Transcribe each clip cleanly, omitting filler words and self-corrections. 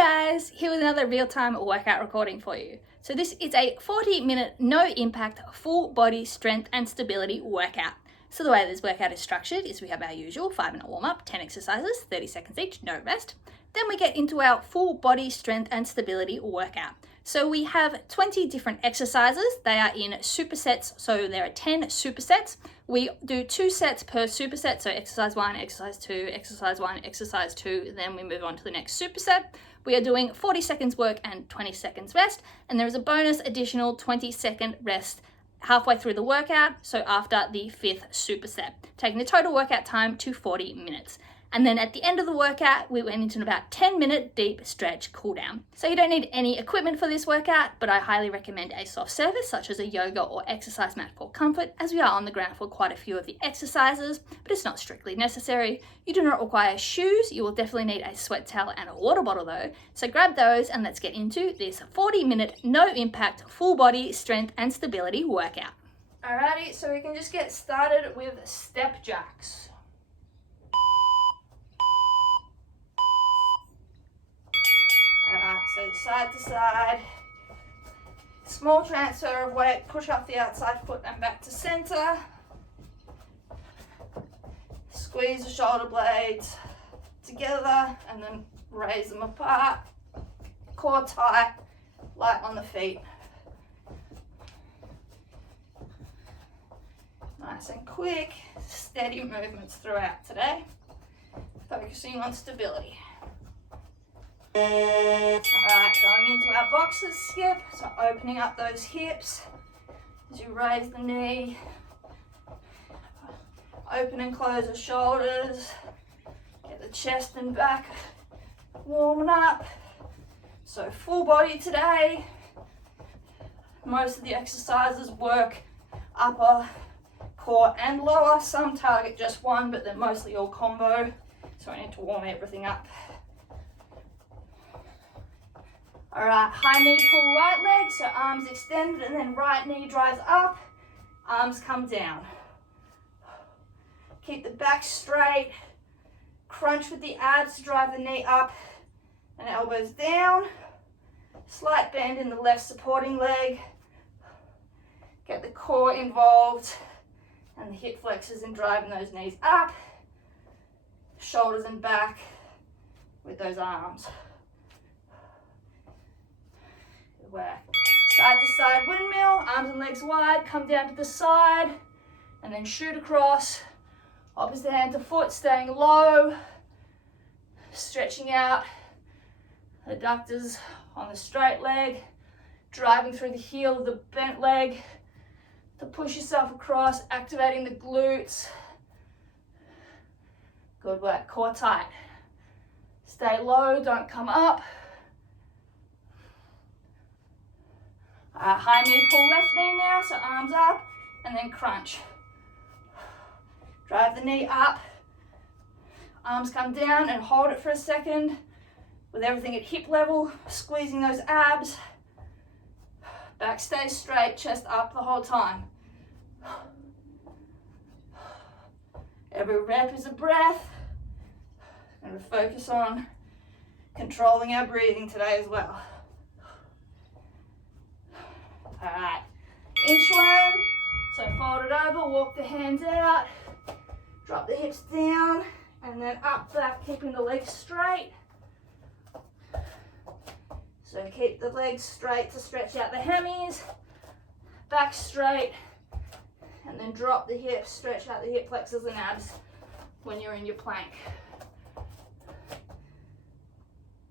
guys, here with another real-time workout recording for you. So this is a 40-minute, no-impact, full-body strength and stability workout. So the way this workout is structured is we have our usual 5-minute warm-up, 10 exercises, 30 seconds each, no rest. Then we get into our full-body strength and stability workout. So we have 20 different exercises. They are in supersets, so there are 10 supersets. We do 2 sets per superset, so exercise 1, exercise 2, exercise 1, exercise 2, then we move on to the next superset. We are doing 40 seconds work and 20 seconds rest, and there is a bonus additional 20-second rest halfway through the workout, so after the 5th superset, taking the total workout time to 40 minutes. And then at the end of the workout, we went into about 10-minute deep stretch cool down. So you don't need any equipment for this workout, but I highly recommend a soft surface such as a yoga or exercise mat for comfort, as we are on the ground for quite a few of the exercises, but it's not strictly necessary. You do not require shoes. You will definitely need a sweat towel and a water bottle though. So grab those and let's get into this 40-minute, no impact, full body strength and stability workout. Alrighty, so we can just get started with step jacks. So side to side, small transfer of weight, push off the outside foot and back to center. Squeeze the shoulder blades together and then raise them apart. Core tight, light on the feet. Nice and quick, steady movements throughout today, focusing on stability. Alright, going into our boxes skip, so opening up those hips as you raise the knee, open and close the shoulders, get the chest and back warming up. So full body today. Most of the exercises work upper, core and lower. Some target just one, but they're mostly all combo, so I need to warm everything up. Alright, high knee pull right leg, so arms extended and then right knee drives up, arms come down. Keep the back straight, crunch with the abs to drive the knee up and elbows down. Slight bend in the left supporting leg. Get the core involved and the hip flexors in driving those knees up. Shoulders and back with those arms. Work. Side to side windmill, arms and legs wide, come down to the side and then shoot across. Opposite hand to foot, staying low, stretching out adductors on the straight leg, driving through the heel of the bent leg to push yourself across, activating the glutes. Good work, core tight. Stay low, don't come up. High knee pull left knee now, so arms up and then crunch. Drive the knee up, arms come down and hold it for a second with everything at hip level, squeezing those abs. Back stays straight, chest up the whole time. Every rep is a breath, and we focus on controlling our breathing today as well. Alright, inchworm, so fold it over, walk the hands out, drop the hips down, and then up, back, keeping the legs straight. So keep the legs straight to stretch out the hammies, back straight, and then drop the hips, stretch out the hip flexors and abs when you're in your plank.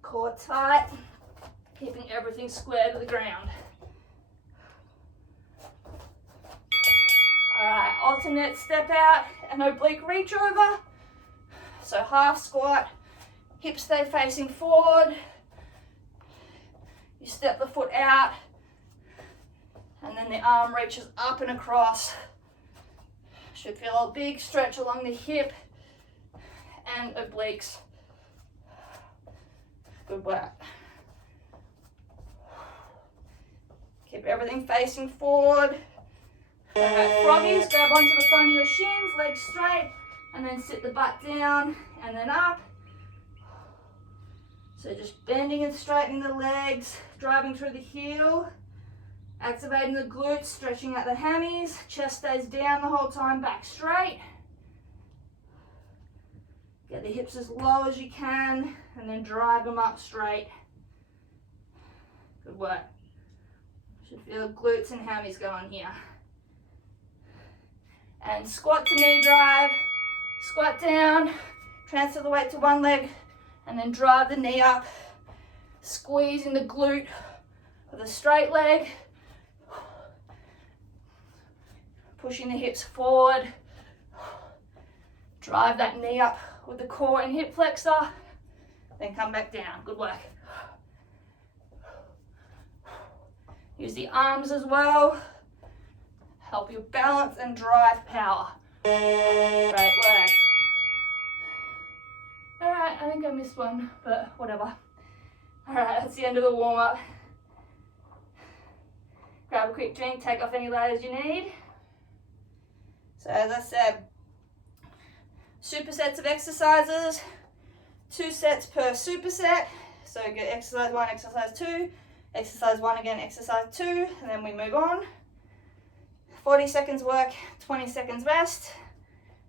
Core tight, keeping everything square to the ground. Alright, alternate step out and oblique reach over. So half squat, hips stay facing forward. You step the foot out and then the arm reaches up and across. Should feel a big stretch along the hip and obliques. Good work. Keep everything facing forward. Froggies, grab onto the front of your shins, legs straight, and then sit the butt down and then up. So just bending and straightening the legs, driving through the heel, activating the glutes, stretching out the hammies, chest stays down the whole time, back straight. Get the hips as low as you can and then drive them up straight. Good work. Should feel glutes and hammies going here. And squat to knee drive, squat down, transfer the weight to one leg, and then drive the knee up, squeezing the glute with a straight leg, pushing the hips forward, drive that knee up with the core and hip flexor, then come back down. Good work. Use the arms as well, help you balance and drive power. Great work. All right, I think I missed one, but whatever. All right, that's the end of the warm-up. Grab a quick drink, take off any layers you need. So as I said, supersets of exercises, 2 sets per superset. So get exercise 1, exercise 2, exercise 1 again, exercise 2, and then we move on. 40 seconds work, 20 seconds rest,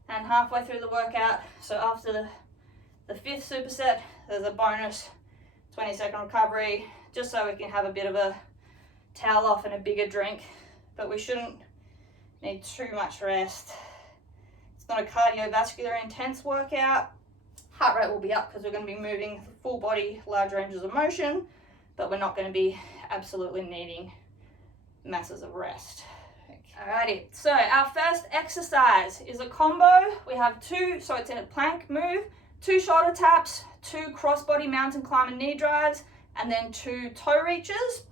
and halfway through the workout, so after the 5th superset, there's a bonus 20-second recovery, just so we can have a bit of a towel off and a bigger drink, but we shouldn't need too much rest. It's not a cardiovascular intense workout. Heart rate will be up because we're going to be moving full body, large ranges of motion, but we're not going to be absolutely needing masses of rest. Alrighty, so our first exercise is a combo. We have 2, so it's in a plank move, 2 shoulder taps, 2 crossbody mountain climber knee drives, and then 2 toe reaches.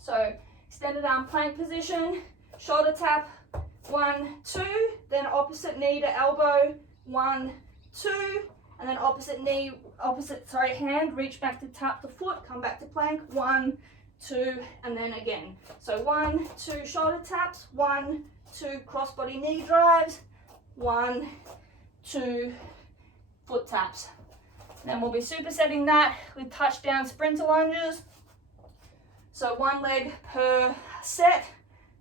So extended arm plank position, shoulder tap, 1, 2, then opposite knee to elbow, 1, 2, and then opposite hand, reach back to tap the foot, come back to plank, 1, 2, and then again. So 1, 2 shoulder taps, 1, 2 crossbody knee drives, 1, 2 foot taps. And then we'll be supersetting that with touchdown sprinter lunges. So 1 leg per set.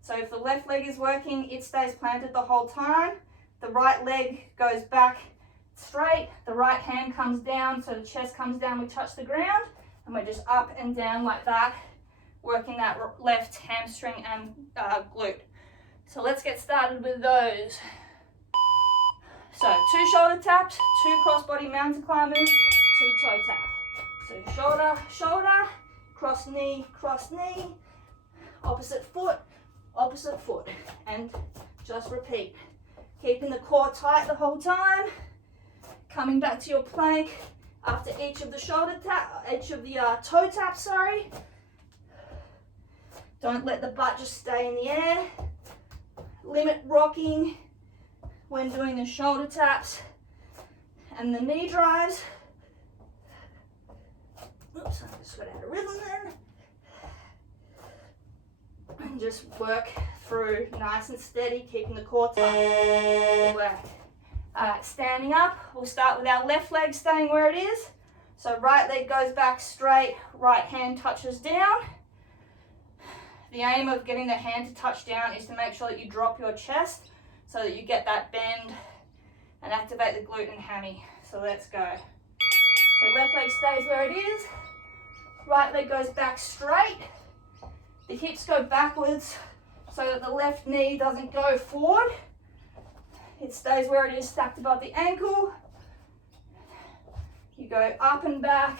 So if the left leg is working, it stays planted the whole time. The right leg goes back straight. The right hand comes down, so the chest comes down, we touch the ground, and we're just up and down like that, working that left hamstring and glute. So let's get started with those. So 2 shoulder taps, 2 crossbody mountain climbers, 2 toe tap. So shoulder, shoulder, cross knee, opposite foot, and just repeat. Keeping the core tight the whole time. Coming back to your plank after each of the toe taps, sorry. Don't let the butt just stay in the air. Limit rocking when doing the shoulder taps and the knee drives. Oops, I just got out of rhythm then. And just work through nice and steady, keeping the core tight. Good work. Alright, standing up, we'll start with our left leg staying where it is. So right leg goes back straight, right hand touches down. The aim of getting the hand to touch down is to make sure that you drop your chest so that you get that bend and activate the glute and hammy. So let's go. So left leg stays where it is. Right leg goes back straight. The hips go backwards so that the left knee doesn't go forward. It stays where it is, stacked above the ankle. You go up and back,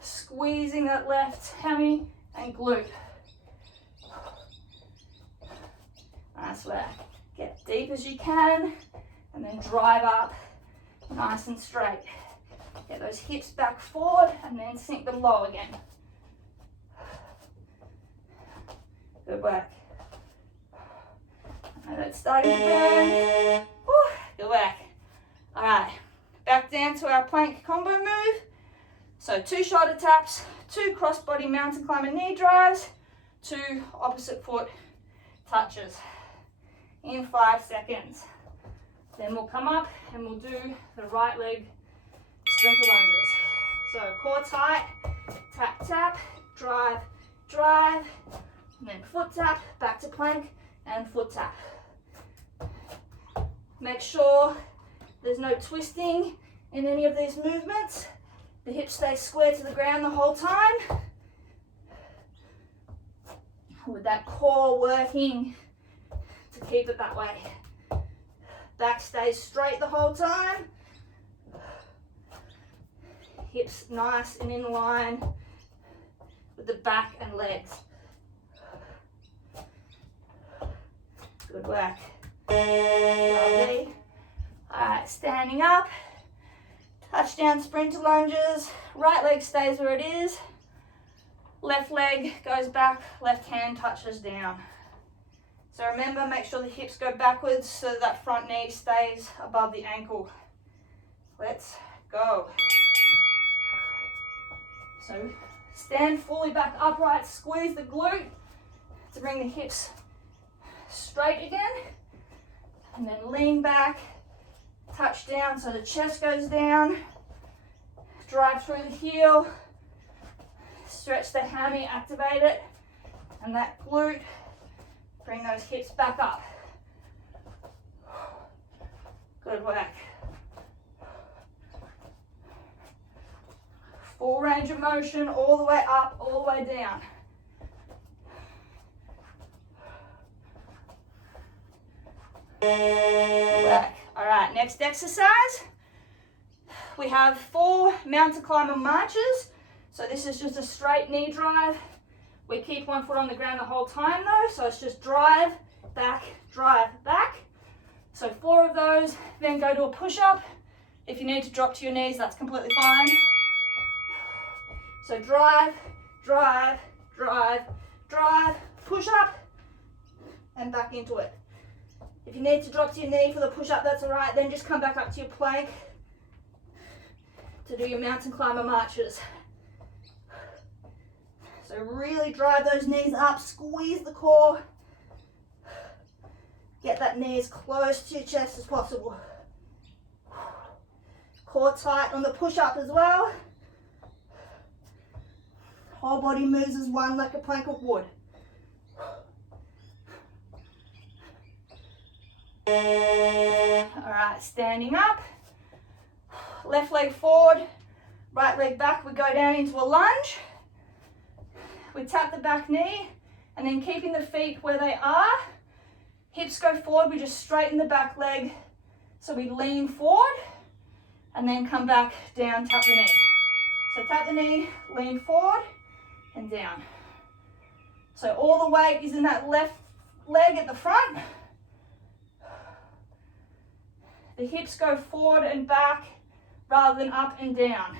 squeezing that left hammy and glute. Nice work. Get deep as you can and then drive up nice and straight. Get those hips back forward and then sink them low again. Good work. And it's starting to burn. Woo, good work. All right, back down to our plank combo move. So 2 shoulder taps, 2 crossbody mountain climber knee drives, 2 opposite foot touches in 5 seconds. Then we'll come up and we'll do the right leg sprinter lunges. So core tight, tap, tap, drive, drive, and then foot tap, back to plank, and foot tap. Make sure there's no twisting in any of these movements. The hips stay square to the ground the whole time. With that core working to keep it that way. Back stays straight the whole time. Hips nice and in line with the back and legs. Good work. Lovely. Alright, standing up. Touchdown sprinter lunges. Right leg stays where it is. Left leg goes back, left hand touches down. So remember, make sure the hips go backwards so that front knee stays above the ankle. Let's go. So stand fully back upright, squeeze the glute to bring the hips straight again. And then lean back, touch down so the chest goes down. Drive through the heel. Stretch the hammy, activate it. And that glute, bring those hips back up. Good work. Full range of motion, all the way up, all the way down. Good work. All right, next exercise. We have 4 mountain climber marches. So this is just a straight knee drive. We keep one foot on the ground the whole time though, so it's just drive, back, back. So 4 of those, then go to a push-up. If you need to drop to your knees, that's completely fine. So drive, drive, drive, drive, push up, and back into it. If you need to drop to your knee for the push-up, that's all right. Then just come back up to your plank to do your mountain climber marches. So really drive those knees up, squeeze the core. Get that knee as close to your chest as possible. Core tight on the push-up as well. Whole body moves as one like a plank of wood. Alright, standing up. Left leg forward, right leg back. We go down into a lunge. We tap the back knee and then keeping the feet where they are. Hips go forward, we just straighten the back leg. So we lean forward and then come back down, tap the knee. So tap the knee, lean forward and down. So all the weight is in that left leg at the front. The hips go forward and back rather than up and down.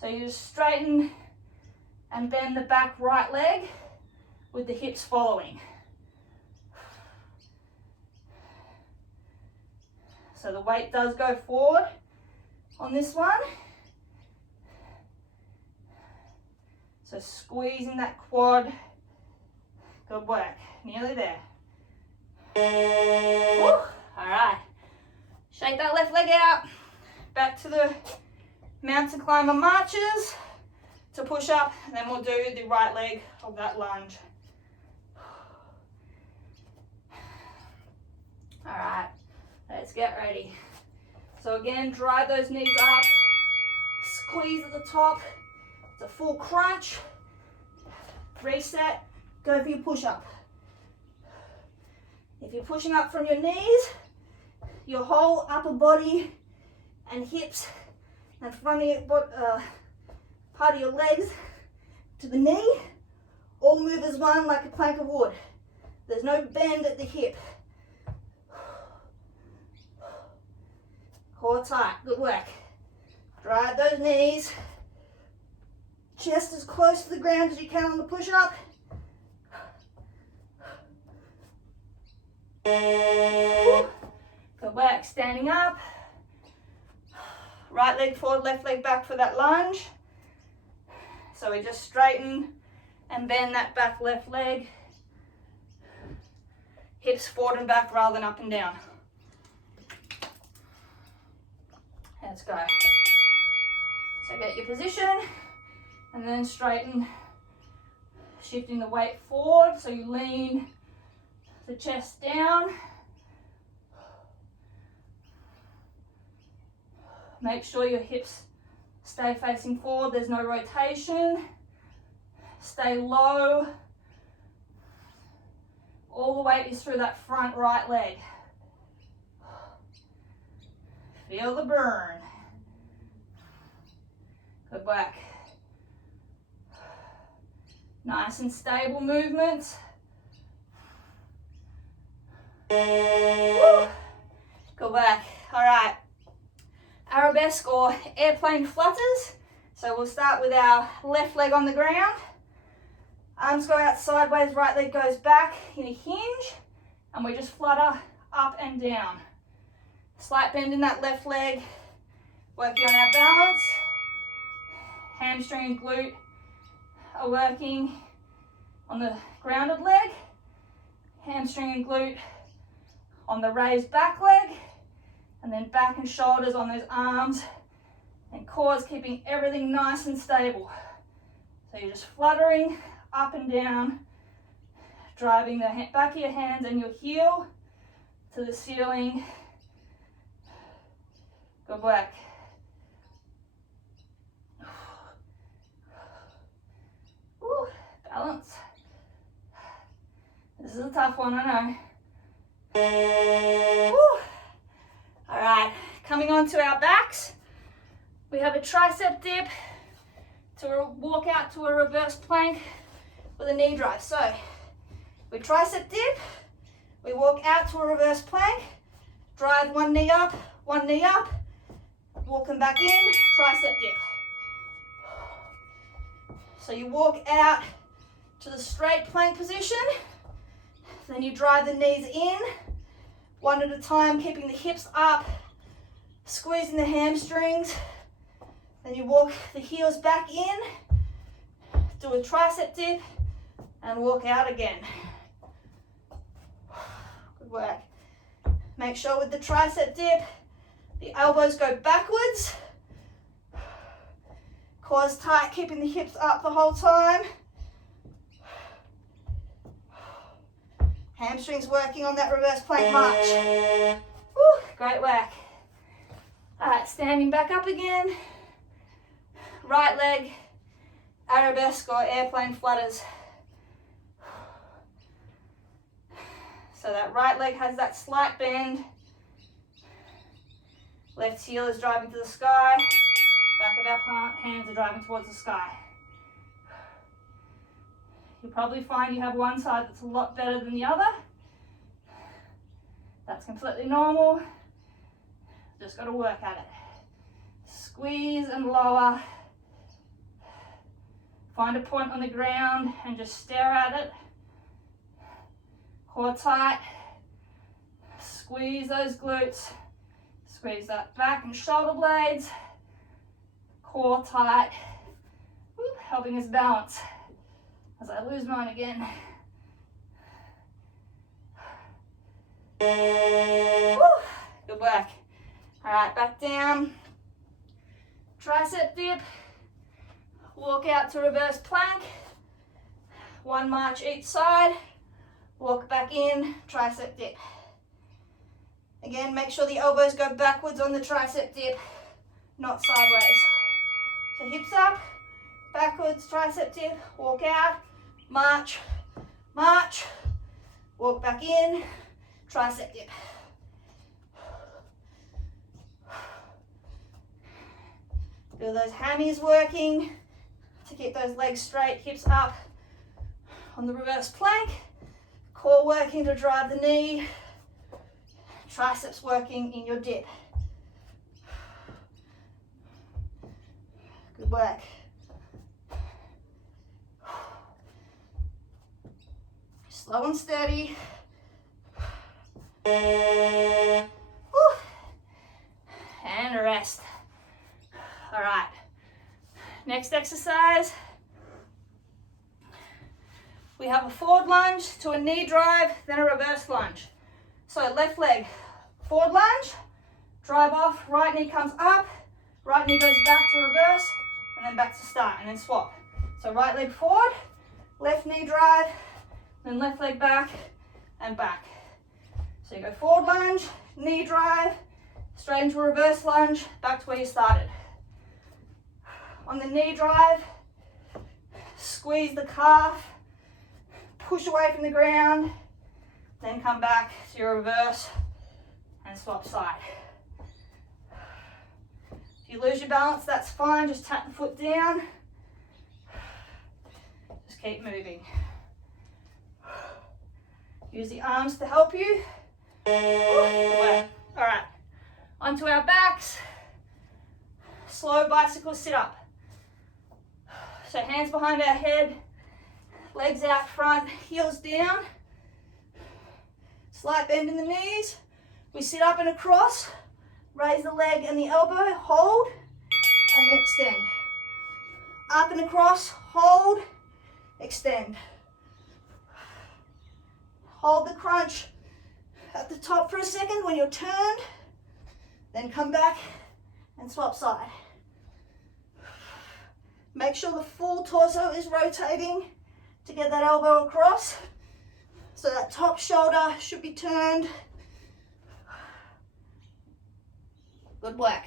So you just straighten and bend the back right leg with the hips following. So the weight does go forward on this one. So squeezing that quad. Good work. Nearly there. Woo. All right. Shake that left leg out. Back to the mountain climber marches to push up, and then we'll do the right leg of that lunge. All right, let's get ready. So again, drive those knees up, squeeze at the top. It's a full crunch. Reset, go for your push-up. If you're pushing up from your knees, your whole upper body and hips and front of your part of your legs to the knee all move as one like a plank of wood. There's no bend at the hip. Core tight, good work. Drive those knees. Chest as close to the ground as you can on the push-up. Good work, standing up. Right leg forward, left leg back for that lunge. So we just straighten and bend that back left leg. Hips forward and back rather than up and down. Let's go. So get your position and then straighten, shifting the weight forward so you lean the chest down. Make sure your hips stay facing forward, there's no rotation. Stay low. All the weight is through that front right leg. Feel the burn. Good work. Nice and stable movements. Woo. Good work. All right. Arabesque or airplane flutters. So we'll start with our left leg on the ground. Arms go out sideways, right leg goes back in a hinge, and we just flutter up and down. Slight bend in that left leg, working on our balance. Hamstring and glute are working on the grounded leg. Hamstring and glute on the raised back leg, and then back and shoulders on those arms, and core's keeping everything nice and stable. So you're just fluttering up and down, driving the back of your hands and your heel to the ceiling. Good work. Ooh, balance. This is a tough one, I know. Woo. All right, coming on to our backs. We have a tricep dip to walk out to a reverse plank with a knee drive. So we tricep dip, we walk out to a reverse plank, drive one knee up, walk them back in, tricep dip. So you walk out to the straight plank position, then you drive the knees in, one at a time, keeping the hips up, squeezing the hamstrings. Then you walk the heels back in, do a tricep dip, and walk out again. Good work. Make sure with the tricep dip, the elbows go backwards. Core's tight, keeping the hips up the whole time. Hamstrings working on that reverse plank march. Woo, great work. All right, standing back up again. Right leg, arabesque or airplane flutters. So that right leg has that slight bend. Left heel is driving to the sky. Back of our hands are driving towards the sky. You'll probably find you have one side that's a lot better than the other. That's completely normal. Just got to work at it. Squeeze and lower. Find a point on the ground and just stare at it. Core tight. Squeeze those glutes. Squeeze that back and shoulder blades. Core tight. Woo, helping us balance. As I lose mine again. Woo, good work. All right, back down. Tricep dip. Walk out to reverse plank. One march each side. Walk back in, tricep dip. Again, make sure the elbows go backwards on the tricep dip, not sideways. So hips up, backwards, tricep dip, walk out, march, march, walk back in, tricep dip. Feel those hammies working to keep those legs straight, hips up on the reverse plank. Core working to drive the knee. Triceps working in your dip. Good work. Slow and steady. Woo. And rest. All right. Next exercise. We have a forward lunge to a knee drive, then a reverse lunge. So left leg, forward lunge, drive off, right knee comes up, Right knee goes back to reverse, and then back to start, and then swap. So right leg forward, left knee drive, then left leg back and back. So you go forward lunge, knee drive, straight into a reverse lunge, back to where you started. On the knee drive, squeeze the calf, push away from the ground, then come back to your reverse and swap side. If you lose your balance, that's fine, just tap the foot down. Just keep moving. Use the arms to help you. All right, onto our backs. Slow bicycle sit up. So hands behind our head, legs out front, heels down. Slight bend in the knees. We sit up and across. Raise the leg and the elbow, hold, and then extend. Up and across, hold, extend. Hold the crunch at the top for a second when you're turned, then come back and swap side. Make sure the full torso is rotating to get that elbow across. So that top shoulder should be turned. Good work.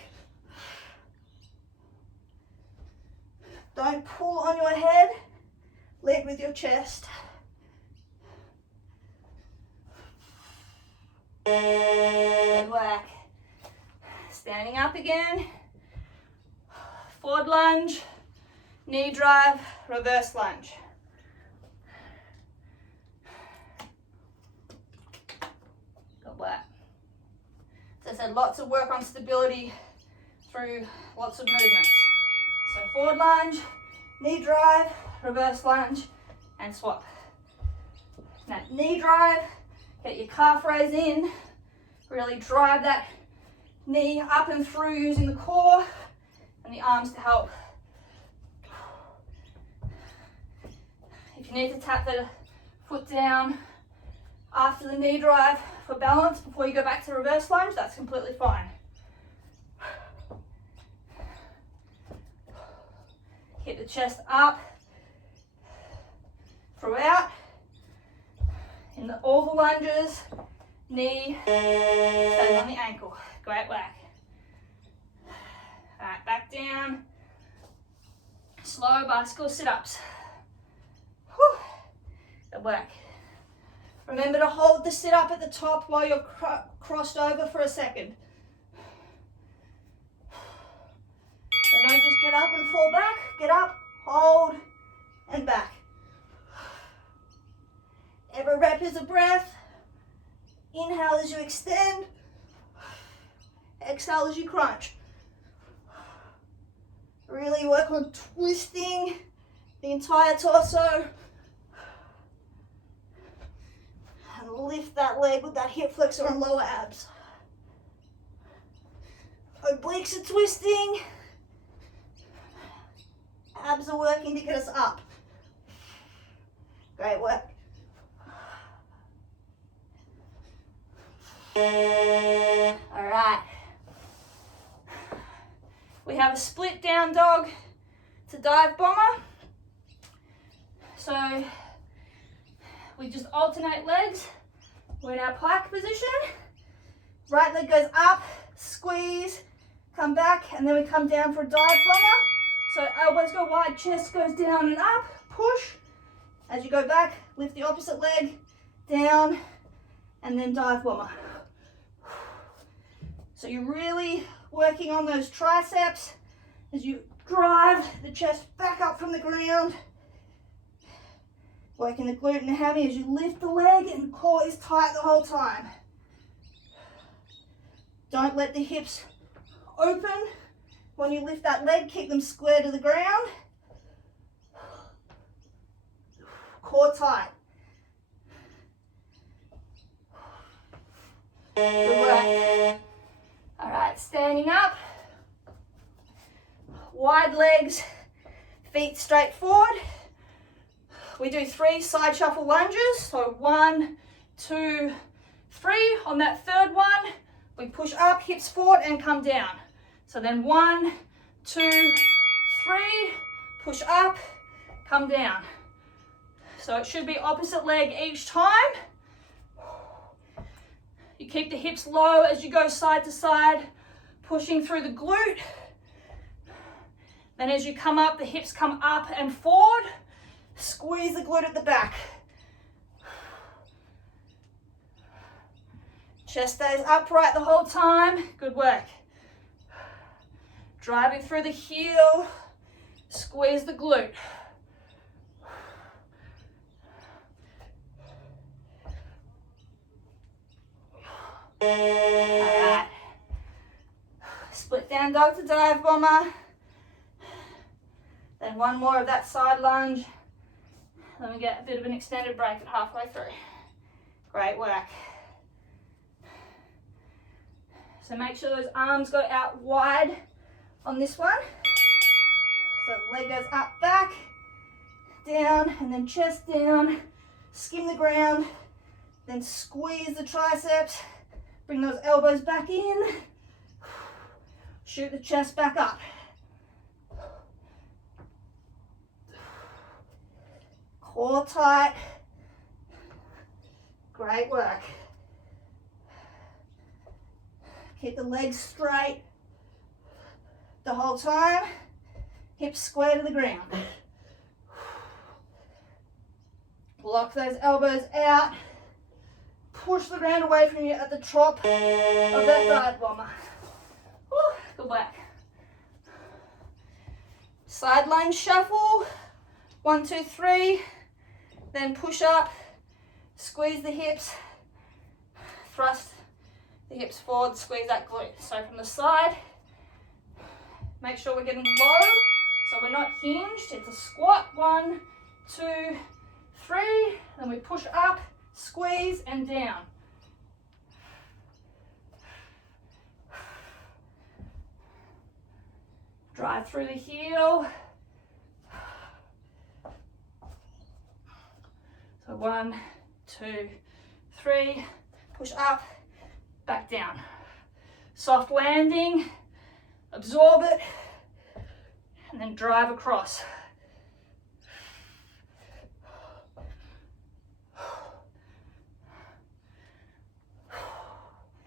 Don't pull on your head, lead with your chest. Good work. Standing up again. Forward lunge, knee drive, reverse lunge. Good work. As I said, lots of work on stability through lots of movements. So forward lunge, knee drive, reverse lunge, and swap. Now knee drive, get your calf raise in, really drive that knee up and through using the core and the arms to help. If you need to tap the foot down after the knee drive for balance before you go back to reverse lunge, that's completely fine. Keep the chest up throughout. In all the lunges, knee stays on the ankle. Great work. All right, back down. Slow bicycle sit-ups. Good work. Remember to hold the sit-up at the top while you're crossed over for a second. So don't just get up and fall back. Get up, hold, and back. Every rep is a breath. Inhale as you extend. Exhale as you crunch. Really work on twisting the entire torso. And lift that leg with that hip flexor and lower abs. Obliques are twisting. Abs are working to get us up. Great work. All right. We have a split down dog to dive bomber. So we just alternate legs. We're in our pike position. Right leg goes up, squeeze, come back, and then we come down for a dive bomber. So elbows go wide, chest goes down and up, push. As you go back, lift the opposite leg, down, and then dive bomber. So you're really working on those triceps as you drive the chest back up from the ground. Working the glute and the hammy as you lift the leg and core is tight the whole time. Don't let the hips open. When you lift that leg, keep them square to the ground. Core tight. Good work. All right, standing up. Wide legs, feet straight forward. We do 3 side shuffle lunges. So 1, 2, 3. On that third one, we push up, hips forward and come down. So then 1, 2, 3, push up, come down. So it should be opposite leg each time. You keep the hips low as you go side to side, pushing through the glute. Then as you come up, the hips come up and forward. Squeeze the glute at the back. Chest stays upright the whole time. Good work. Driving through the heel. Squeeze the glute. Alright. Split down dog to dive bomber. Then one more of that side lunge. Then we get a bit of an extended break at halfway through. Great work. So make sure those arms go out wide on this one. So the leg goes up, back, down, and then chest down. Skim the ground. Then squeeze the triceps. Bring those elbows back in. Shoot the chest back up. Core tight. Great work. Keep the legs straight the whole time. Hips square to the ground. Lock those elbows out. Push the ground away from you at the top of that dive bomber. Woo, good work. Side lunge shuffle. 1, 2, 3. Then push up. Squeeze the hips. Thrust the hips forward. Squeeze that glute. So from the side, make sure we're getting low. So we're not hinged. It's a squat. 1, 2, 3. Then we push up. Squeeze and down. Drive through the heel. So 1, 2, 3. Push up, back down. Soft landing. Absorb it. And then drive across.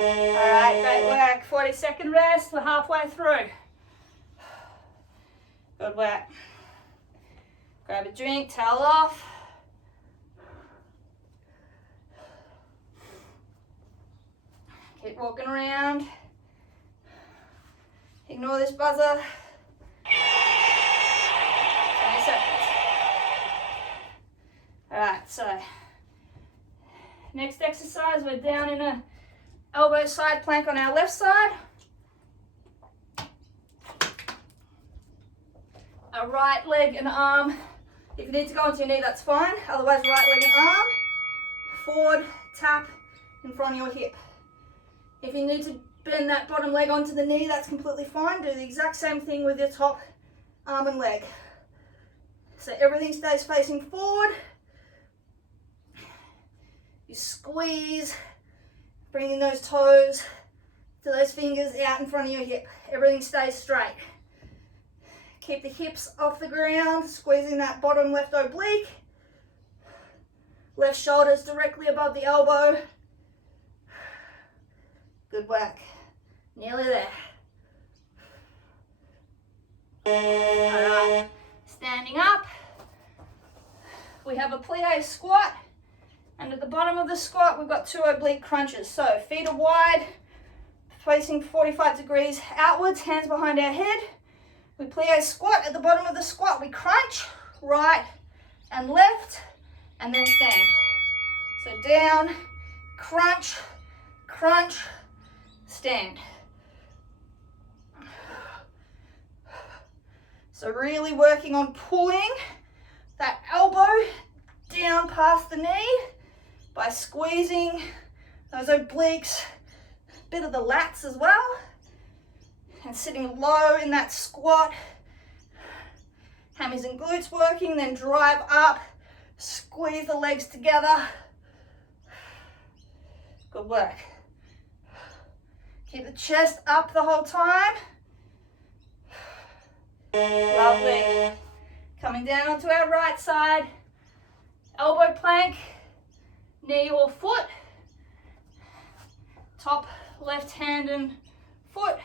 Alright, great work. 40-second rest. We're halfway through. Good work. Grab a drink, towel off. Keep walking around. Ignore this buzzer. 20 seconds. Alright, so next exercise, we're down in a elbow side plank on our left side. A right leg and arm. If you need to go onto your knee, that's fine. Otherwise, right leg and arm. Forward, tap in front of your hip. If you need to bend that bottom leg onto the knee, that's completely fine. Do the exact same thing with your top arm and leg. So everything stays facing forward. You squeeze, bringing those toes to those fingers out in front of your hip. Everything stays straight. Keep the hips off the ground, squeezing that bottom left oblique. Left shoulder's directly above the elbow. Good work. Nearly there. Alright, standing up. We have a plie squat. And at the bottom of the squat, we've got 2 oblique crunches. So feet are wide, facing 45 degrees outwards, hands behind our head. We plie squat. At the bottom of the squat, we crunch right and left, and then stand. So down, crunch, crunch, stand. So really working on pulling that elbow down past the knee by squeezing those obliques, a bit of the lats as well, and sitting low in that squat. Hammies and glutes working, then drive up, squeeze the legs together. Good work. Keep the chest up the whole time. Lovely. Coming down onto our right side, elbow plank, knee or foot, top left hand and foot,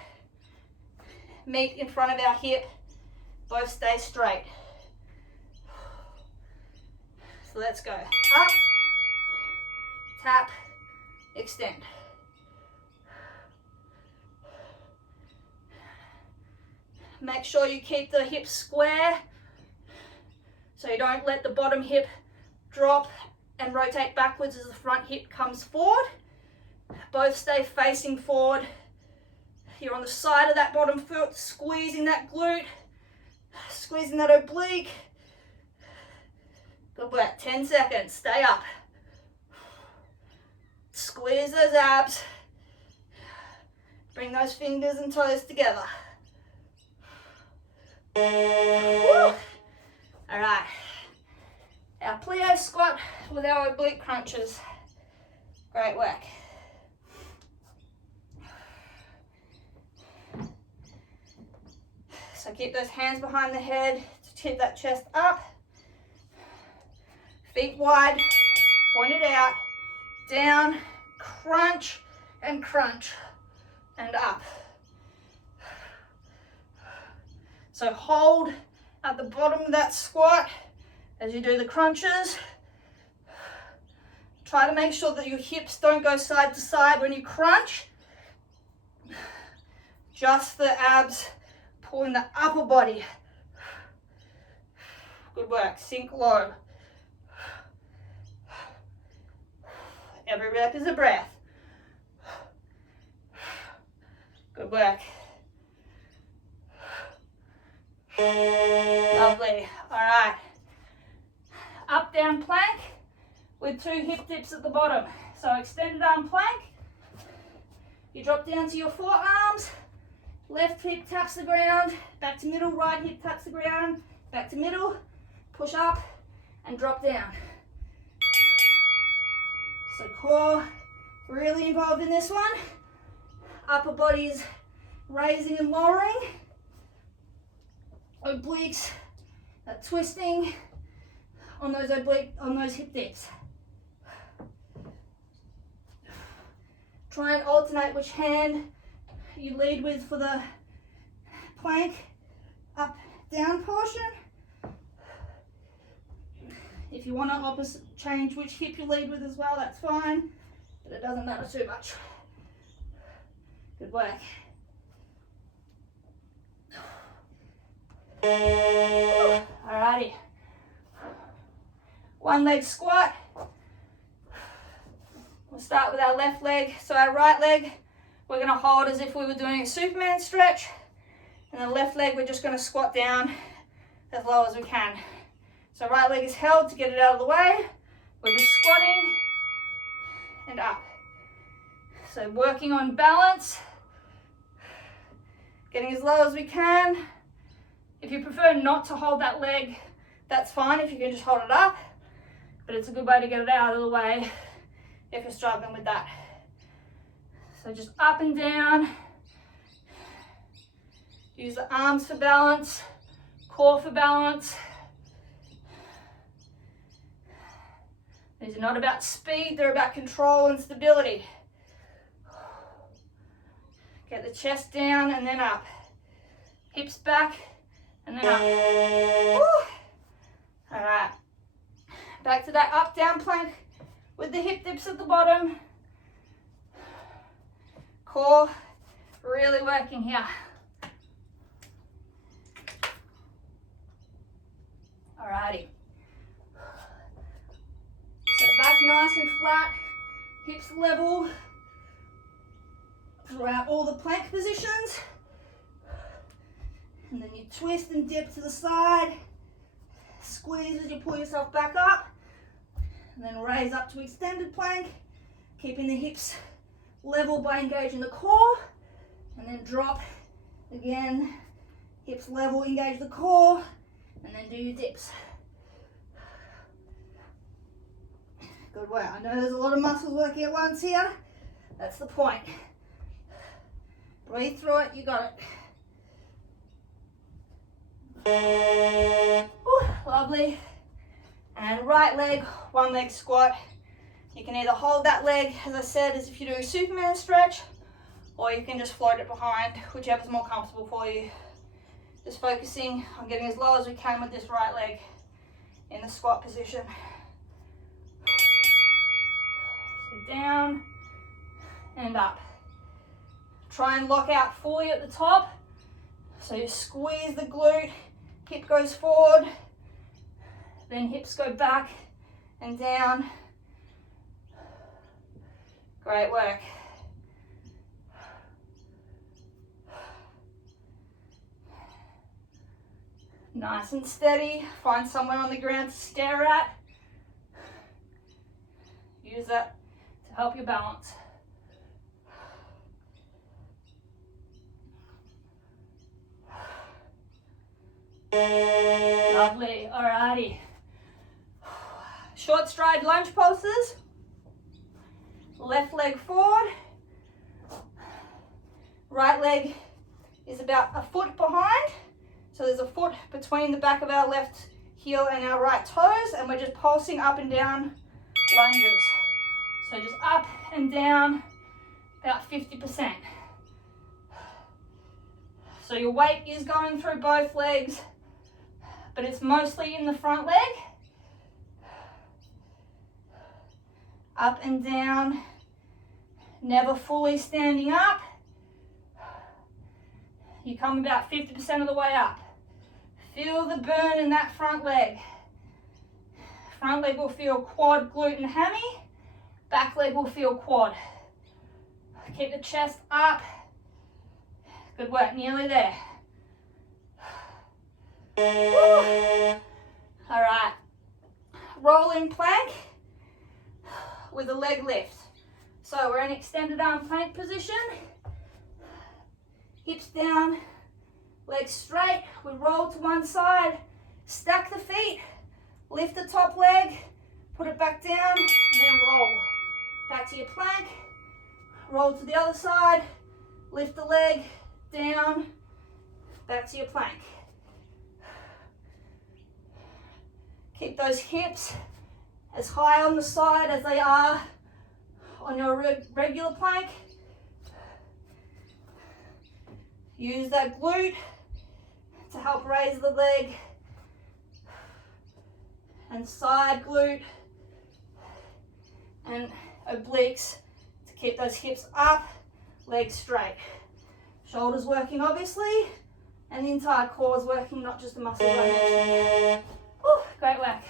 meet in front of our hip, both stay straight. So let's go. Up, tap, extend. Make sure you keep the hips square so you don't let the bottom hip drop and rotate backwards as the front hip comes forward. Both stay facing forward. You're on the side of that bottom foot, squeezing that glute, squeezing that oblique. Good work, 10 seconds, stay up. Squeeze those abs. Bring those fingers and toes together. Woo. All right, our plie squat with our oblique crunches. Great work. So keep those hands behind the head to tip that chest up. Feet wide, pointed out, down, crunch and crunch, and up. So hold at the bottom of that squat as you do the crunches. Try to make sure that your hips don't go side to side when you crunch. Just the abs pulling the upper body. Good work, sink low. Every rep is a breath. Good work. Lovely. All right. Up, down plank with 2 hip dips at the bottom. So extended arm plank. You drop down to your forearms. Left hip taps the ground. Back to middle. Right hip taps the ground. Back to middle. Push up and drop down. So core really involved in this one. Upper body's raising and lowering. Obliques are twisting on those hip dips. Try and alternate which hand you lead with for the plank up down portion. If you want to change which hip you lead with as well, that's fine, but it doesn't matter too much. Good work. Alrighty. One leg squat. We'll start with our left leg. So our right leg, we're going to hold as if we were doing a Superman stretch. And the left leg, we're just going to squat down as low as we can. So right leg is held to get it out of the way. We're just squatting and up. So working on balance, getting as low as we can. If you prefer not to hold that leg, that's fine if you can just hold it up, but it's a good way to get it out of the way if you're struggling with that. So just up and down. Use the arms for balance, core for balance. These are not about speed, they're about control and stability. Get the chest down and then up. Hips back and then up. Woo. All right. Back to that up down plank with the hip dips at the bottom. Core really working here. Alrighty. So back nice and flat, hips level throughout all the plank positions. And then you twist and dip to the side, squeeze as you pull yourself back up, and then raise up to extended plank, keeping the hips level by engaging the core, and then drop again, hips level, engage the core, and then do your dips. Good work. I know there's a lot of muscles working at once here. That's the point. Breathe through it, you got it. Ooh, lovely. And right leg, one leg squat. You can either hold that leg, as I said, as if you're doing a Superman stretch, or you can just float it behind, whichever's more comfortable for you. Just focusing on getting as low as we can with this right leg in the squat position. So down and up. Try and lock out fully at the top. So you squeeze the glute, hip goes forward, then hips go back and down. Great work. Nice and steady. Find somewhere on the ground to stare at. Use that to help you balance. Lovely. Alrighty. Short stride lunge pulses. Left leg forward. Right leg is about a foot behind. So there's a foot between the back of our left heel and our right toes, and we're just pulsing up and down lunges. So just up and down about 50%. So your weight is going through both legs, but it's mostly in the front leg. Up and down, never fully standing up. You come about 50% of the way up. Feel the burn in that front leg. Front leg will feel quad, glute and hammy. Back leg will feel quad. Keep the chest up. Good work, nearly there. All right, rolling plank with a leg lift. So we're in extended arm plank position. Hips down, legs straight. We roll to one side, stack the feet, lift the top leg, put it back down, and then roll. Back to your plank, roll to the other side, lift the leg, down, back to your plank. Keep those hips as high on the side as they are on your regular plank. Use that glute to help raise the leg, and side glute and obliques to keep those hips up, legs straight. Shoulders working obviously, and the entire core is working, not just the muscles I mentioned. Ooh, great work.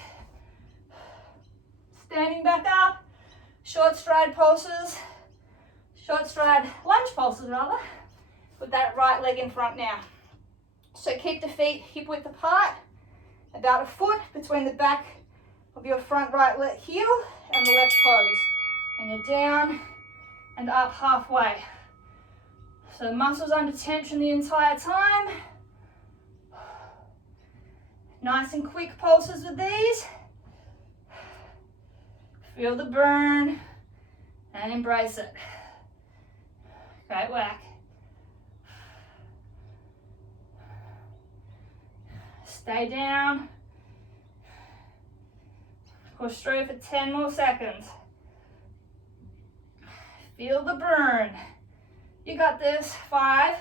Standing back up, short stride pulses, short stride lunge pulses rather, with that right leg in front now. So keep the feet hip width apart, about a foot between the back of your front right heel and the left toes. And you're down and up halfway. So the muscles under tension the entire time. Nice and quick pulses with these. Feel the burn and embrace it. Great work. Stay down. Push through for 10 more seconds. Feel the burn. You got this. 5.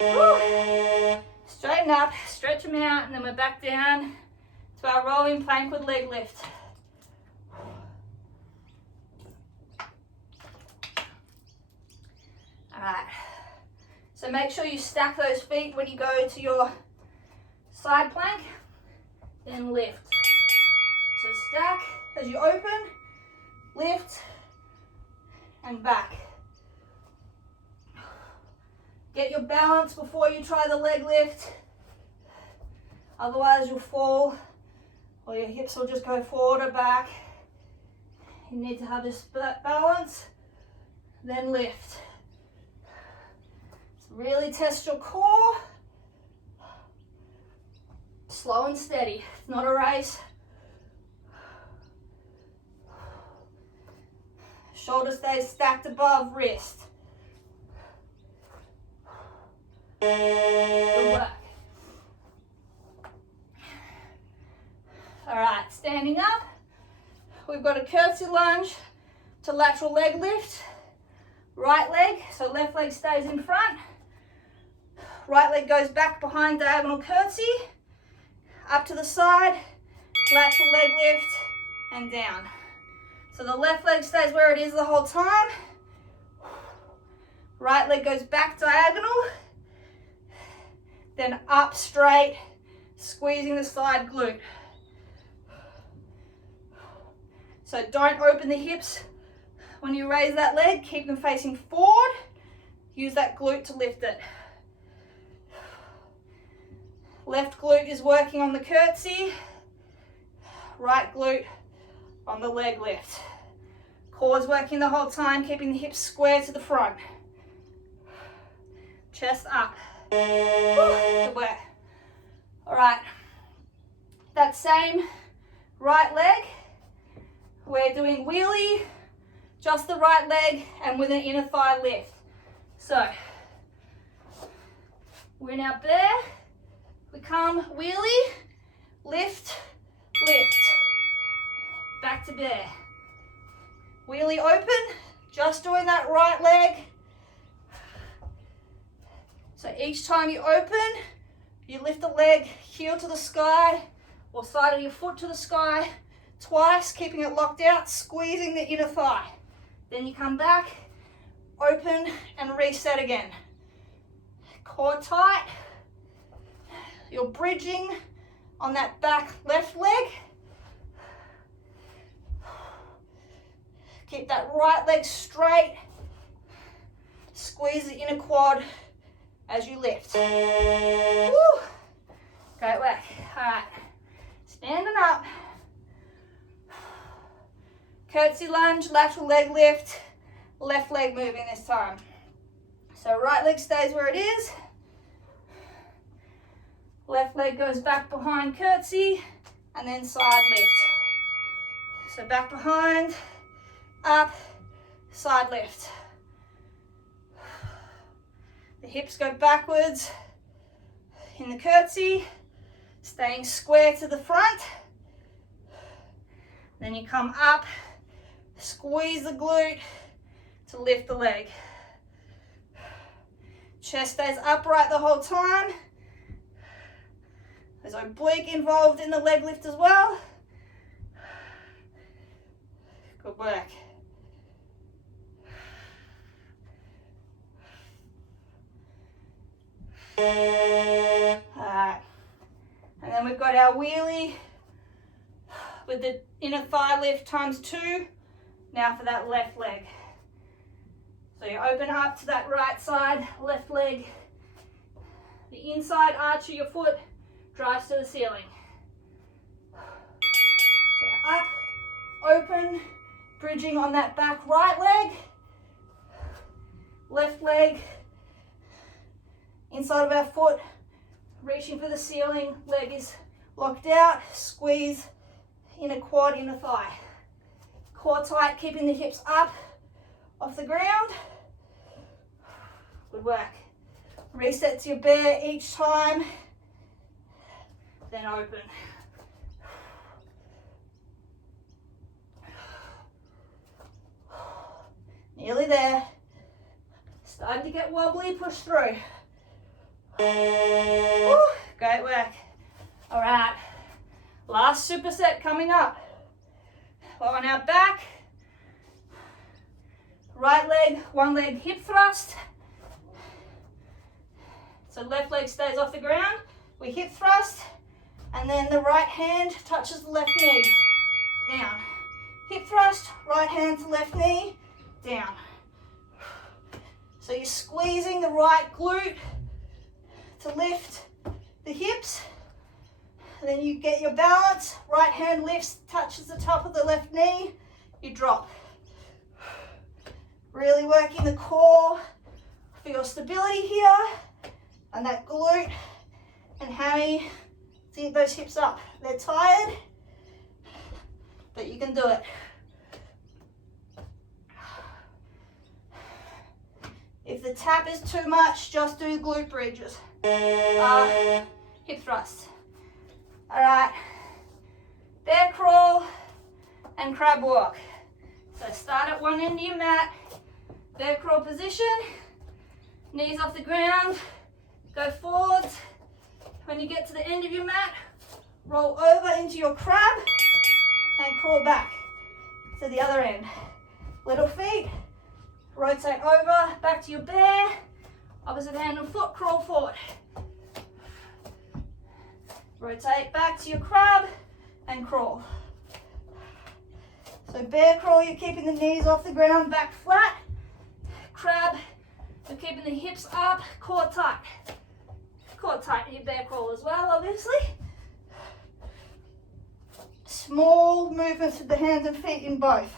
Woo. Straighten up, stretch them out, and then we're back down to our rolling plank with leg lift. All right. So make sure you stack those feet when you go to your side plank, then lift. So stack as you open, lift, and back. Get your balance before you try the leg lift. Otherwise you'll fall or your hips will just go forward or back. You need to have this balance, then lift. So really test your core. Slow and steady, it's not a race. Shoulder stays stacked above wrist. Good work. All right, standing up. We've got a curtsy lunge to lateral leg lift. Right leg, so left leg stays in front. Right leg goes back behind diagonal curtsy. Up to the side, lateral leg lift, and down. So the left leg stays where it is the whole time. Right leg goes back diagonal. Then up straight, squeezing the side glute. So don't open the hips when you raise that leg, keep them facing forward. Use that glute to lift it. Left glute is working on the curtsy. Right glute on the leg lift. Core's working the whole time, keeping the hips square to the front. Chest up. Good work. All right. That same right leg, we're doing wheelie, just the right leg and with an inner thigh lift. So, we're in our bear, we come wheelie, lift, lift, back to bear. Wheelie open, just doing that right leg. So each time you open, you lift the leg, heel to the sky, or side of your foot to the sky, twice, keeping it locked out, squeezing the inner thigh. Then you come back, open, and reset again. Core tight. You're bridging on that back left leg. Keep that right leg straight. Squeeze the inner quad as you lift. Woo. Great work. All right, standing up. Curtsy lunge, lateral leg lift, left leg moving this time. So right leg stays where it is. Left leg goes back behind curtsy and then side lift. So back behind, up, side lift. The hips go backwards in the curtsy, staying square to the front. Then you come up, squeeze the glute to lift the leg. Chest stays upright the whole time. There's oblique involved in the leg lift as well. Good work. Alright. And then we've got our wheelie with the inner thigh lift times 2. Now for that left leg. So you open up to that right side, left leg. The inside arch of your foot drives to the ceiling. So up, open, bridging on that back right leg. Left leg, inside of our foot, reaching for the ceiling, leg is locked out, squeeze inner quad, inner thigh. Core tight, keeping the hips up off the ground. Good work. Reset to your bear each time, then open. Nearly there. Starting to get wobbly, push through. Woo, great work. All right, last superset coming up. We're on our back. Right leg, one leg hip thrust. So left leg stays off the ground. We hip thrust, and then the right hand touches the left knee. Down. Hip thrust, right hand to left knee, down. So you're squeezing the right glute to lift the hips. And then you get your balance. Right hand lifts, touches the top of the left knee. You drop. Really working the core for your stability here. And that glute and hammy to get those hips up. They're tired, but you can do it. If the tap is too much, just do glute bridges. Hip thrusts. All right, bear crawl and crab walk. So start at one end of your mat, bear crawl position, knees off the ground, go forwards. When you get to the end of your mat, roll over into your crab and crawl back to the other end. Little feet, rotate over, back to your bear, opposite hand and foot, crawl forward. Rotate back to your crab and crawl. So bear crawl, you're keeping the knees off the ground, back flat. Crab, you're keeping the hips up, core tight. Core tight in your bear crawl as well, obviously. Small movements with the hands and feet in both.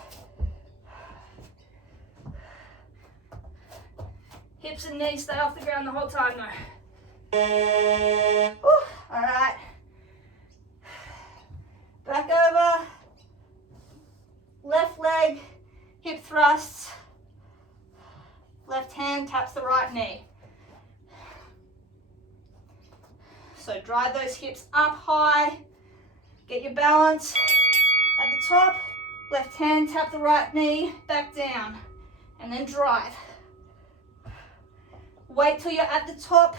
Hips and knees stay off the ground the whole time though. All right. Back over. Left leg, hip thrusts. Left hand taps the right knee. So drive those hips up high. Get your balance at the top. Left hand tap the right knee, back down. And then drive. Wait till you're at the top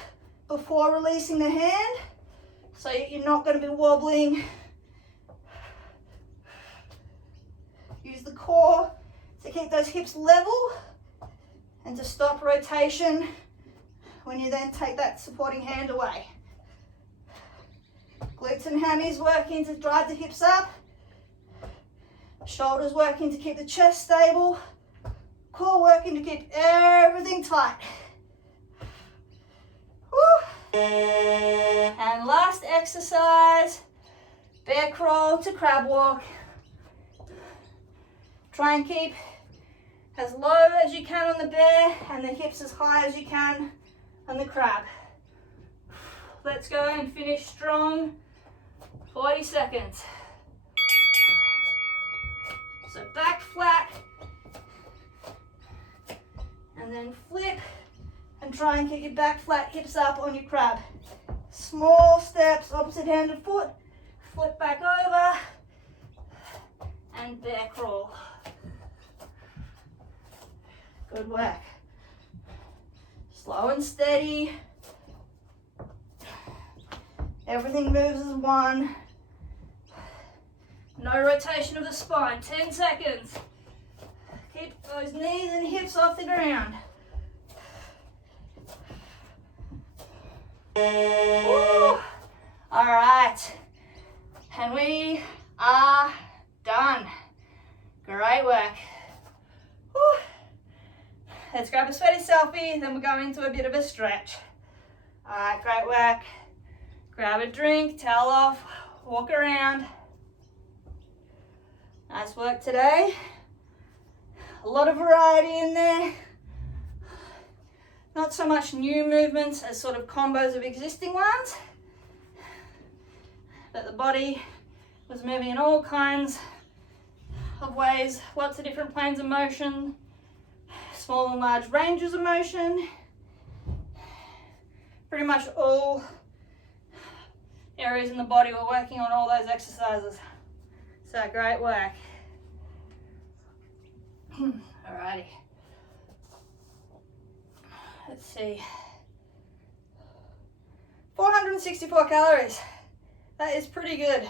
before releasing the hand, so you're not going to be wobbling. Use the core to keep those hips level and to stop rotation when you then take that supporting hand away. Glutes and hammies working to drive the hips up. Shoulders working to keep the chest stable. Core working to keep everything tight. Woo. And last exercise, bear crawl to crab walk. Try and keep as low as you can on the bear and the hips as high as you can on the crab. Let's go and finish strong. 40 seconds. So back flat and then flip and try and keep your back flat, hips up on your crab. Small steps, opposite hand and foot, flip back over and bear crawl. Good work. Slow and steady. Everything moves as one. No rotation of the spine. 10 seconds. Keep those knees and hips off the ground. Woo. All right. And we are done. Great work. Woo. Let's grab a sweaty selfie, then we'll go into a bit of a stretch. All right, great work. Grab a drink, towel off, walk around. Nice work today. A lot of variety in there. Not so much new movements as sort of combos of existing ones. But the body was moving in all kinds of ways, lots of different planes of motion. Small and large ranges of motion. Pretty much all areas in the body we're working on all those exercises. So great work. Alrighty. Let's see. 464 calories. That is pretty good.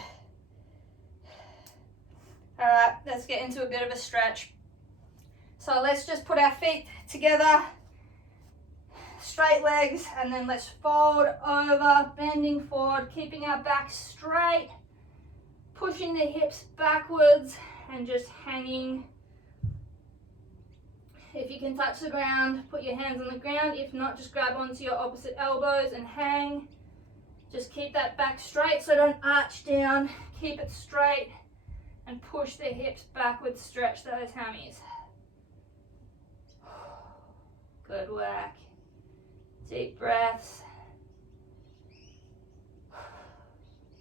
Alright, let's get into a bit of a stretch. So let's just put our feet together, straight legs, and then let's fold over, bending forward, keeping our back straight, pushing the hips backwards and just hanging. If you can touch the ground, put your hands on the ground. If not, just grab onto your opposite elbows and hang. Just keep that back straight, so don't arch down. Keep it straight and push the hips backwards, stretch those hammies. Good work. Deep breaths.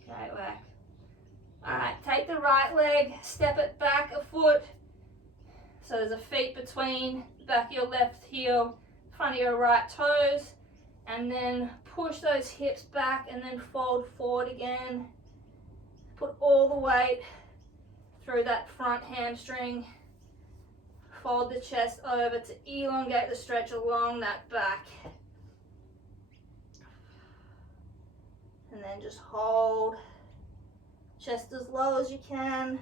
Great work. Alright, take the right leg, step it back a foot. So there's a feet between the back of your left heel, front of your right toes, and then push those hips back and then fold forward again. Put all the weight through that front hamstring. Fold the chest over to elongate the stretch along that back. And then just hold. Chest as low as you can.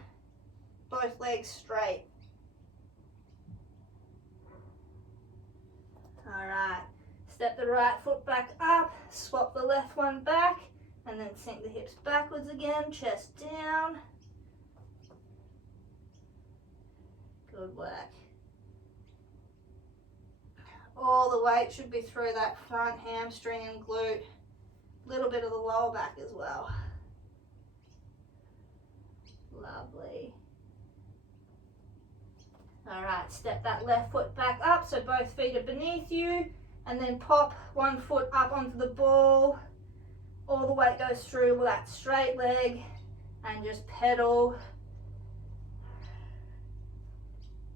Both legs straight. Alright. Step the right foot back up. Swap the left one back. And then sink the hips backwards again. Chest down. Good work. All the weight should be through that front hamstring and glute. A little bit of the lower back as well. Lovely. Alright, step that left foot back up so both feet are beneath you, and then pop one foot up onto the ball. All the weight goes through that straight leg and just pedal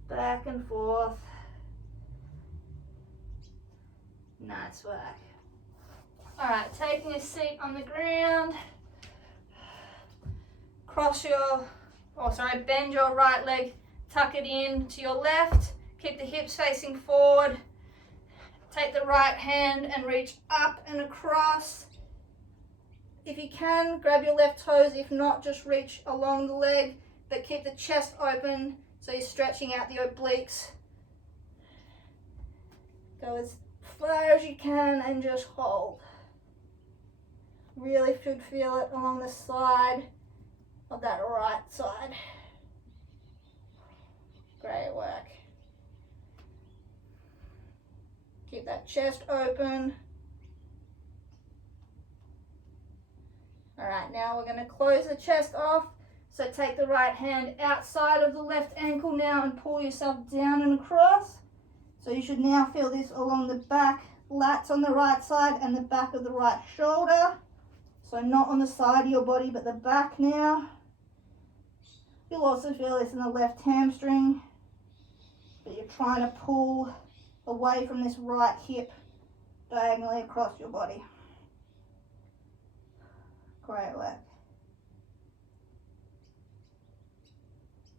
back and forth. Nice work. Alright, taking a seat on the ground. Bend your right leg, tuck it in to your left. Keep the hips facing forward. Take the right hand and reach up and across. If you can, grab your left toes. If not, just reach along the leg, but keep the chest open so you're stretching out the obliques. Go as far as you can and just hold. Really should feel it along the side of that right side. Great work. Keep that chest open. Alright, now we're going to close the chest off. So take the right hand outside of the left ankle now and pull yourself down and across. So you should now feel this along the back, lats on the right side and the back of the right shoulder. So not on the side of your body, but the back now. You'll also feel this in the left hamstring, but you're trying to pull away from this right hip diagonally across your body. Great work.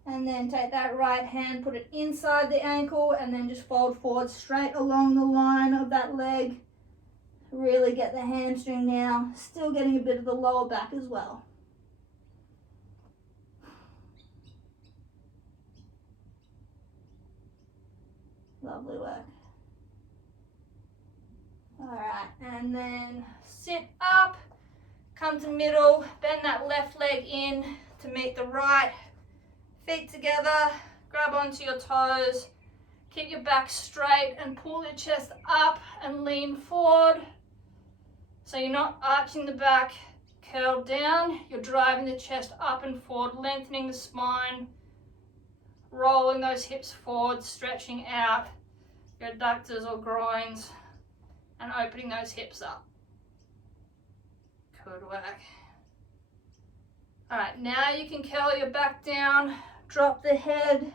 And then take that right hand, put it inside the ankle, and then just fold forward straight along the line of that leg. Really get the hamstring now, still getting a bit of the lower back as well. Lovely work. Alright, and then sit up, come to middle, bend that left leg in to meet the right. Feet together, grab onto your toes, keep your back straight and pull your chest up and lean forward. So you're not arching the back, curled down, you're driving the chest up and forward, lengthening the spine, rolling those hips forward, stretching out your adductors or groins and opening those hips up. Good work. Alright, now you can curl your back down, drop the head,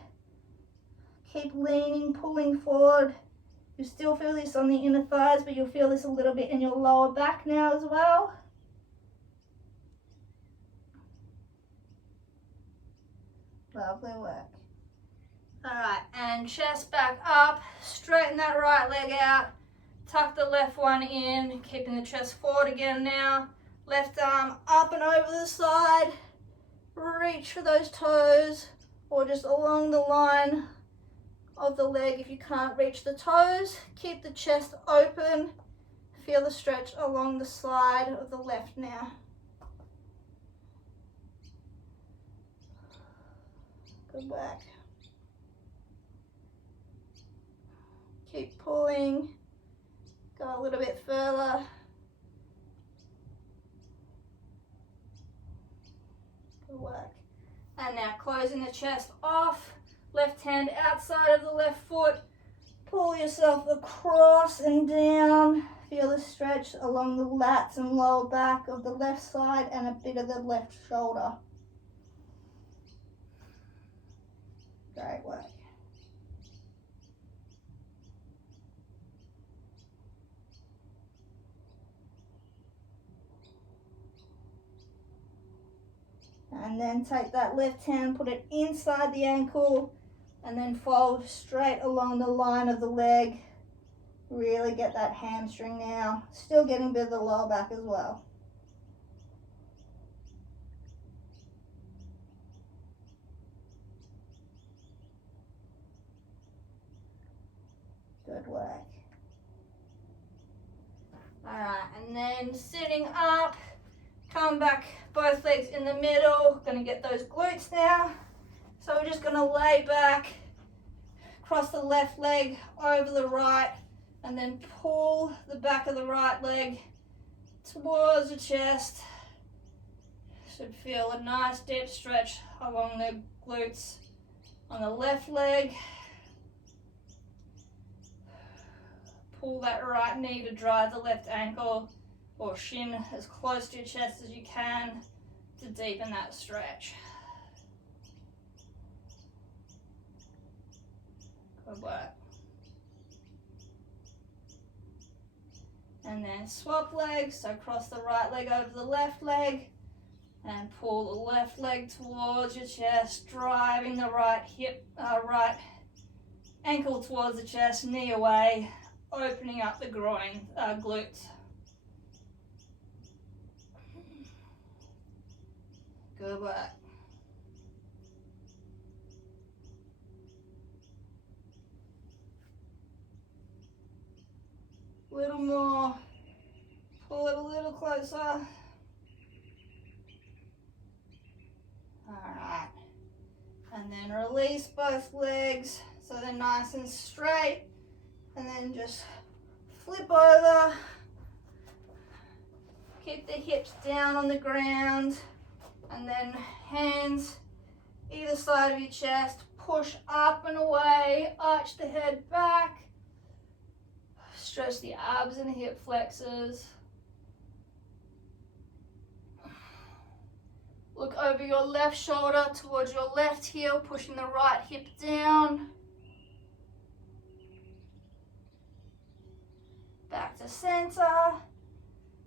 keep leaning, pulling forward. You still feel this on the inner thighs, but you'll feel this a little bit in your lower back now as well. Lovely work. Alright, and chest back up, straighten that right leg out, tuck the left one in, keeping the chest forward again now. Left arm up and over the side, reach for those toes, or just along the line of the leg if you can't reach the toes. Keep the chest open, feel the stretch along the side of the left now. Good work. Keep pulling, go a little bit further. Good work. And now closing the chest off, left hand outside of the left foot, pull yourself across and down. Feel the stretch along the lats and lower back of the left side and a bit of the left shoulder. Great work. And then take that left hand, put it inside the ankle, and then fold straight along the line of the leg. Really get that hamstring now. Still getting a bit of the lower back as well. Good work. Alright, and then sitting up, come back, both legs in the middle. Gonna get those glutes now. So we're just gonna lay back, cross the left leg over the right, and then pull the back of the right leg towards the chest. Should feel a nice deep stretch along the glutes on the left leg. Pull that right knee to drive the left ankle or shin as close to your chest as you can to deepen that stretch. Good work. And then swap legs, so cross the right leg over the left leg and pull the left leg towards your chest, driving the right right ankle towards the chest, knee away, opening up the groin, glutes. Good work. Little more, pull it a little closer. Alright, and then release both legs so they're nice and straight, and then just flip over, keep the hips down on the ground, and then hands either side of your chest, push up and away, arch the head back. Stretch the abs and hip flexors. Look over your left shoulder towards your left heel, pushing the right hip down. Back to center.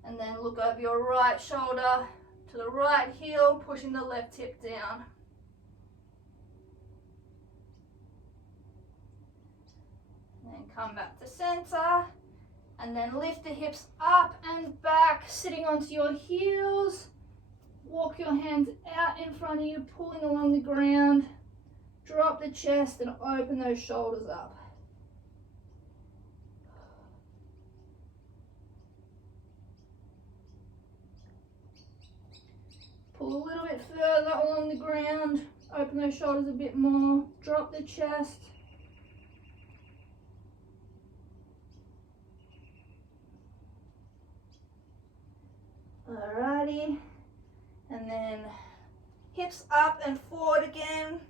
And then look over your right shoulder to the right heel, pushing the left hip down. And then come back to center. And then lift the hips up and back, sitting onto your heels. Walk your hands out in front of you, pulling along the ground. Drop the chest and open those shoulders up. Pull a little bit further along the ground. Open those shoulders a bit more. Drop the chest. Alrighty, and then hips up and forward again,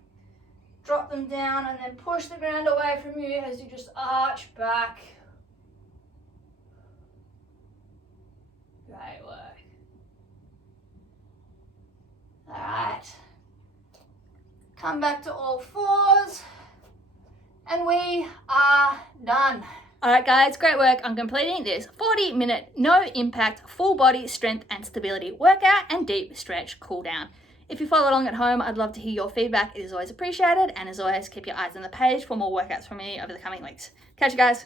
drop them down and then push the ground away from you as you just arch back. Great work. Alright, come back to all fours and we are done. Alright guys, great work on completing this 40-minute, no impact, full body strength and stability workout and deep stretch cool down. If you follow along at home, I'd love to hear your feedback. It is always appreciated. And as always, keep your eyes on the page for more workouts from me over the coming weeks. Catch you guys.